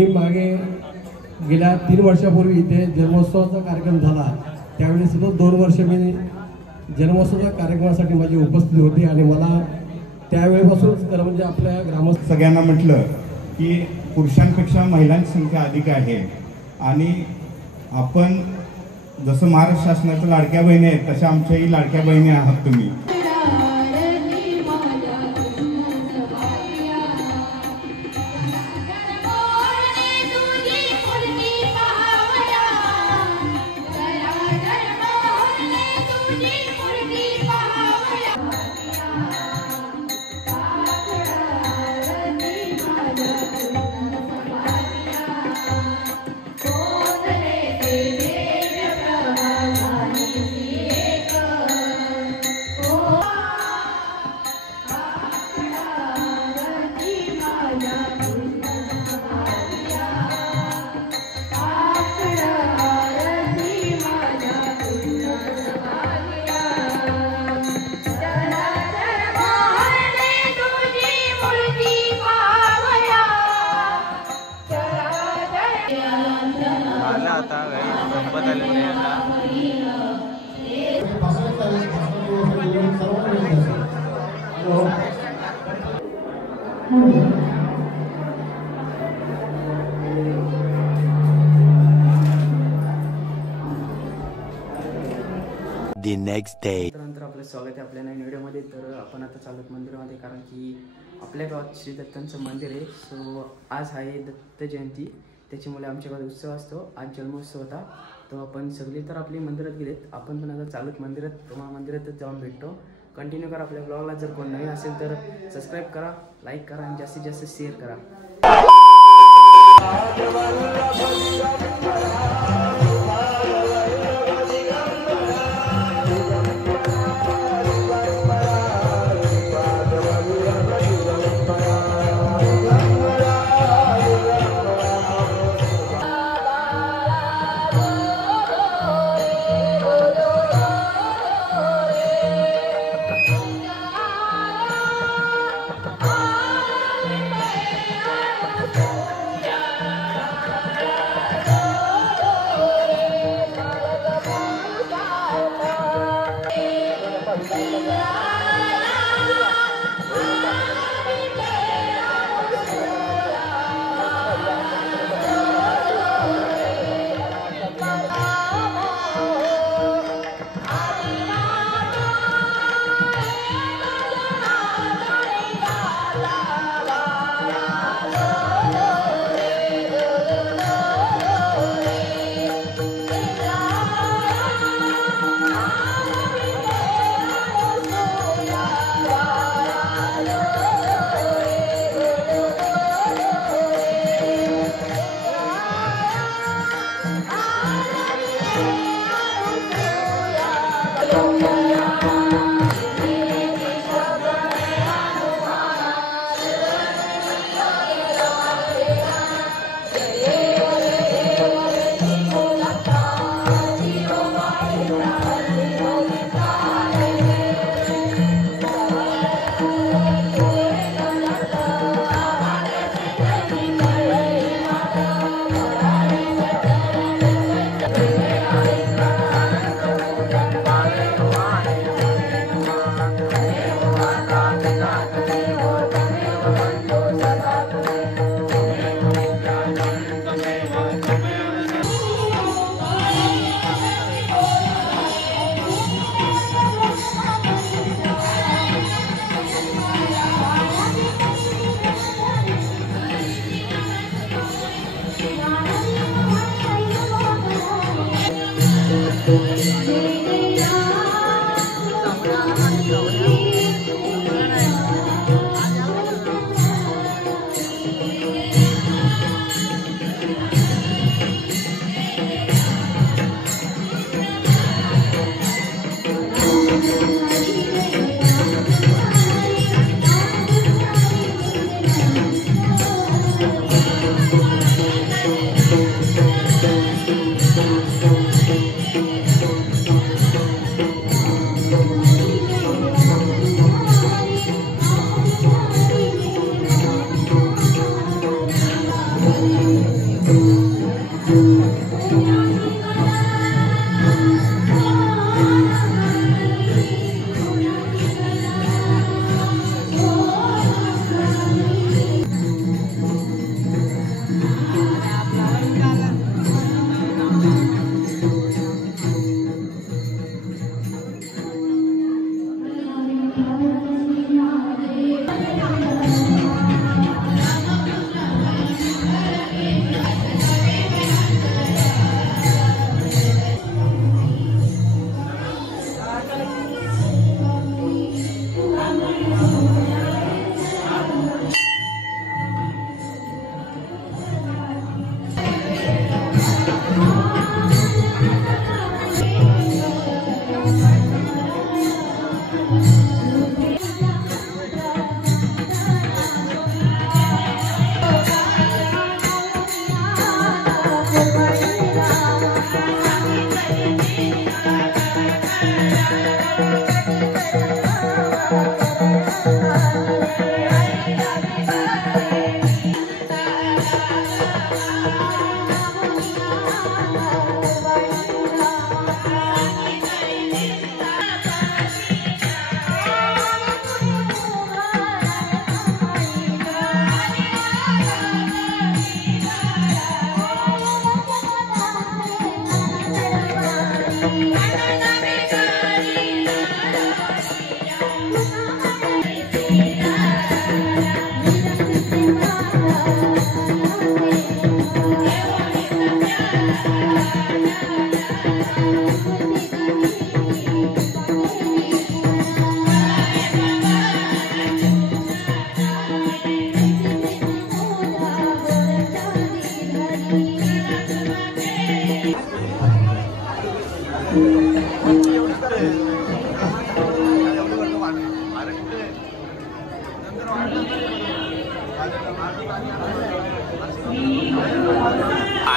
मी मागे गेल्या 3 वर्षापूर्वी इथे जन्मोत्सवाचा कार्यक्रम झाला, त्यावेळी सुद्धा 2 वर्ष मी जन्मोत्सवाच्या कार्यक्रमासाठी माझी उपस्थिती होती आणि मला त्यावेळेपासून खरं म्हणजे आपल्या ग्रामस्थ सगळ्यांना म्हटलं की पुरुषांपेक्षा महिलांची संख्या अधिक आहे आणि आपण जसं महाराष्ट्र शासनाच्या लाडक्या बहिणी आहेत तशा आमच्याही लाडक्या बहिणी आहात तुम्ही. The next day. नंतर आपलं स्वागत आहे आपल्या नवीन व्हिडिओमध्ये. तर आपण आता चालत मंदिरामध्ये, कारण की आपल्या गावात श्री दत्तांचं मंदिर आहे. सो आज आहे दत्त जयंती, त्याच्यामुळे आमच्या गावात उत्सव असतो. आज जन्मोत्सव होता, तर आपण सगळे तर आपली मंदिरात गेलेत. आपण पण आता चालत मंदिरात तुम्हाला मंदिरातच जाऊन भेटतो. कंटिन्यू करा आपल्या ब्लॉगला. जर कोण नवीन असेल तर सबस्क्राईब करा, लाईक करा आणि जास्तीत जास्त शेअर करा.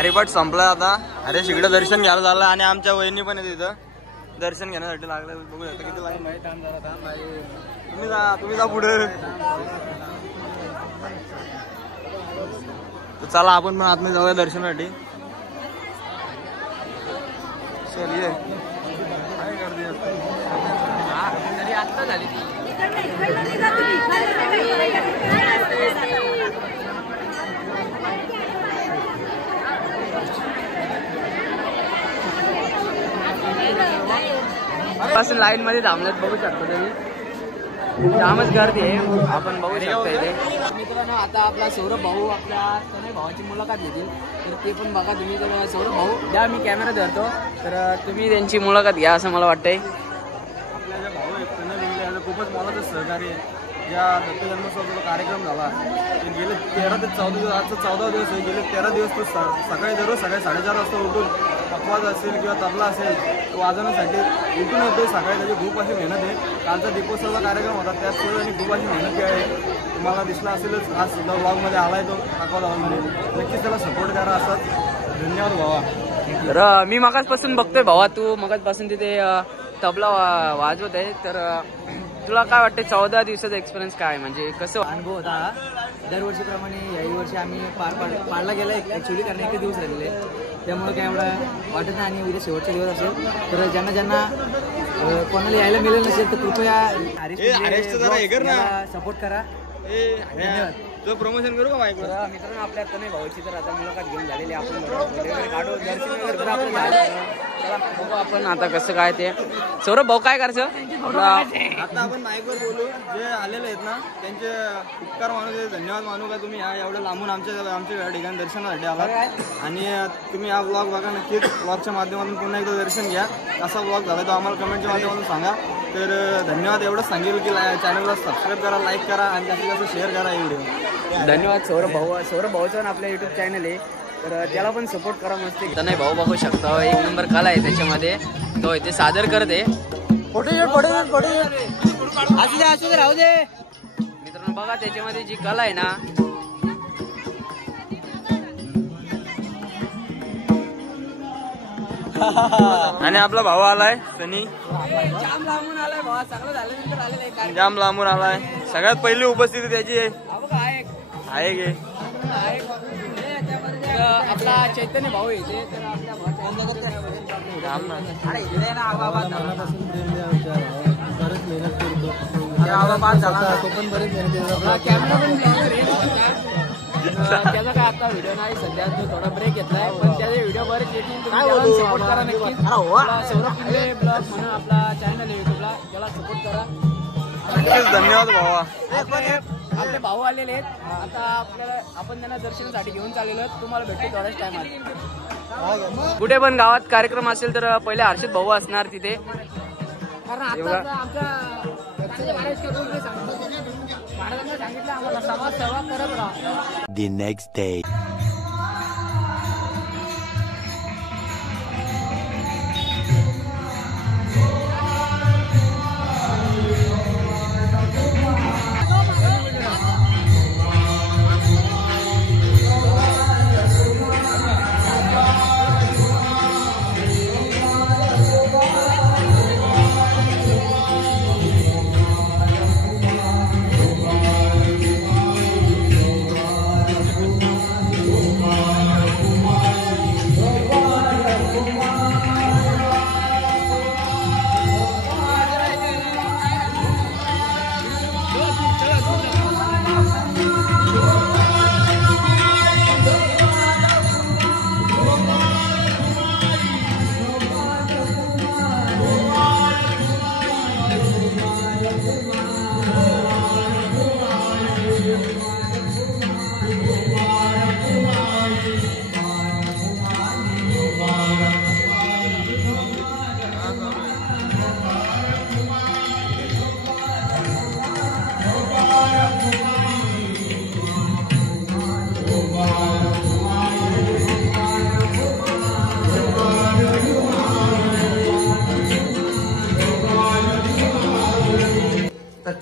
हरिपाठ संपला आता. अरे शिकडे दर्शन घ्यायला झालं आणि आमच्या वहिनी पण आहे तिथं दर्शन घेण्यासाठी लागलं. बघू शकता किती लाईन आहे. तुम्ही जा पुढे. चला आपण पण आतमध्ये जाऊया दर्शनासाठी. चल ये काय गर्दी आता झाली ती लाईन मध्ये थांबल्यात. बघू शकता तुम्ही जामच गर्दी आहे. आपण बघू शकता इथे. मित्रांनो आता आपला सौरभ भाऊ आपल्या तनय भावाची मुलाखत घेतील तर ते पण बघा तुम्ही. तर सौरभ भाऊ द्या मी कॅमेरा धरतो तर तुम्ही त्यांची मुलाखत घ्या असं मला वाटतंय. आपल्या ज्या भाऊ आहेत त्यांना वेगळे याचं खूपच मोलाचं सहकार्य आहे. ज्या दत्त जन्मोत्सवाचा कार्यक्रम झाला ते गेले 13 ते 14 दिवस. आजचा 14 दिवस आहे. गेले 13 दिवस तो सकाळी दररोज सकाळी 4:30 वाजता उठून पकवाज असेल किंवा तबला असेल तो वाजवण्यासाठी उठून येतो सकाळी. त्याची खूप अशी मेहनत आहे. कालचा दीपोत्सवाचा कार्यक्रम होता त्यात सुद्धा त्यांनी खूप अशी मेहनत केली आहे. तुम्हाला दिसला असेलच आज सुद्धा ब्लॉगमध्ये आला आहे तो पकवाज हॉलमध्ये. नक्कीच त्याला सपोर्ट करा. असाच धन्यवाद भावा. तर मी मगाचपासून बघतोय भावा तू मगाचपासून तिथे तबला वाजवत आहे. तर तुला काय वाटतं 14 दिवसाचा एक्सपिरियन्स काय म्हणजे कसं अनुभव होता हा. दरवर्षीप्रमाणे याही वर्षी आम्ही पाडला गेला. ॲक्च्युली कारण 1 दिवस राहिलेले त्यामुळे काय एवढं वाटत नाही. आणि उद्या शेवटचा दिवस असेल तर ज्यांना कोणाला यायला मिळेल नसेल तर कृपया सपोर्ट करा. धन्यवाद. तो प्रमोशन करू का माईक? मित्रांनो आपल्या तनय भाऊची तर आता मुलाखत घेऊन झालेली. आपण काढू दर्शन वगैरे आपलं झालं. चला बघू आपण आता कसं काय ते. सौरभ भाऊ काय करायचं आता आपण माईकवर बोलू. जे आलेले आहेत ना त्यांचे उपकार मानू, धन्यवाद मानू का तुम्ही एवढं लांबून आमच्या ठिकाणी दर्शनासाठी आलात. आणि तुम्ही हा ब्लॉग बघा नक्कीच. ब्लॉगच्या माध्यमातून पुन्हा एकदा दर्शन घ्या. कसा ब्लॉग झाला तो आम्हाला कमेंटच्या माध्यमातून सांगा. तर धन्यवाद. एवढंच सांगेल की चॅनलला सबस्क्राईब करा, लाईक करा आणि जास्तीत जास्त शेअर करा हे व्हिडिओ. धन्यवाद सौरभ भाऊ. सौरभ भाऊचं पण आपल्या युट्यूब चॅनल आहे तर त्याला पण सपोर्ट करा. मस्त तनय भाऊ बघू शकता 1 नंबर कला आहे त्याच्यामध्ये. तो इथे सादर करते. राहू दे. मित्रांनो बघा त्याच्यामध्ये जी कला आहे ना आणि आपला भाऊ आलाय सनी. जाम लांबून आलाय भावा. चांगलं झालं तर आलेलं आहे. जाम लांबून आलाय. सगळ्यात पहिली उपस्थिती त्याची आहे गे. आपला चैतन्य भाऊ येते तर आपल्या त्याचा काय आता व्हिडिओ नाही सध्या. तो थोडा ब्रेक घेतलाय पण त्याचे व्हिडिओ बरेच येतील. सपोर्ट करा नक्कीच. सौरभ पिंगळे ब्लॉग म्हणून आपला चॅनल आहे युट्यूबला त्याला सपोर्ट करा. धन्यवाद भावा. आपले भाऊ आलेले आहेत. आता आपण त्यांना दर्शनासाठी घेऊन चाललेलो. तुम्हाला भेटतो थोड्याच टायमात. कुठे पण गावात कार्यक्रम असेल तर पहिले हर्षित भाऊ असणार तिथे. कारण आता सांगितलं आम्हाला समाज सेवा करत राहा. The next day.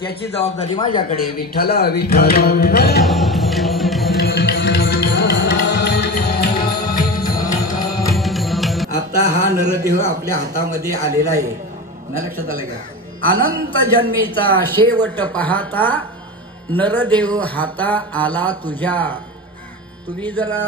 याची जबाबदारी माझ्याकडे. विठ्ठल विठ्ठल विठ्ठल. आता हा नरदेह आपल्या हातामध्ये आलेला आहे. न लक्षात आलं का? अनंत जन्मीचा शेवट पाहता नरदेह हाता आला तुझ्या. तुम्ही जरा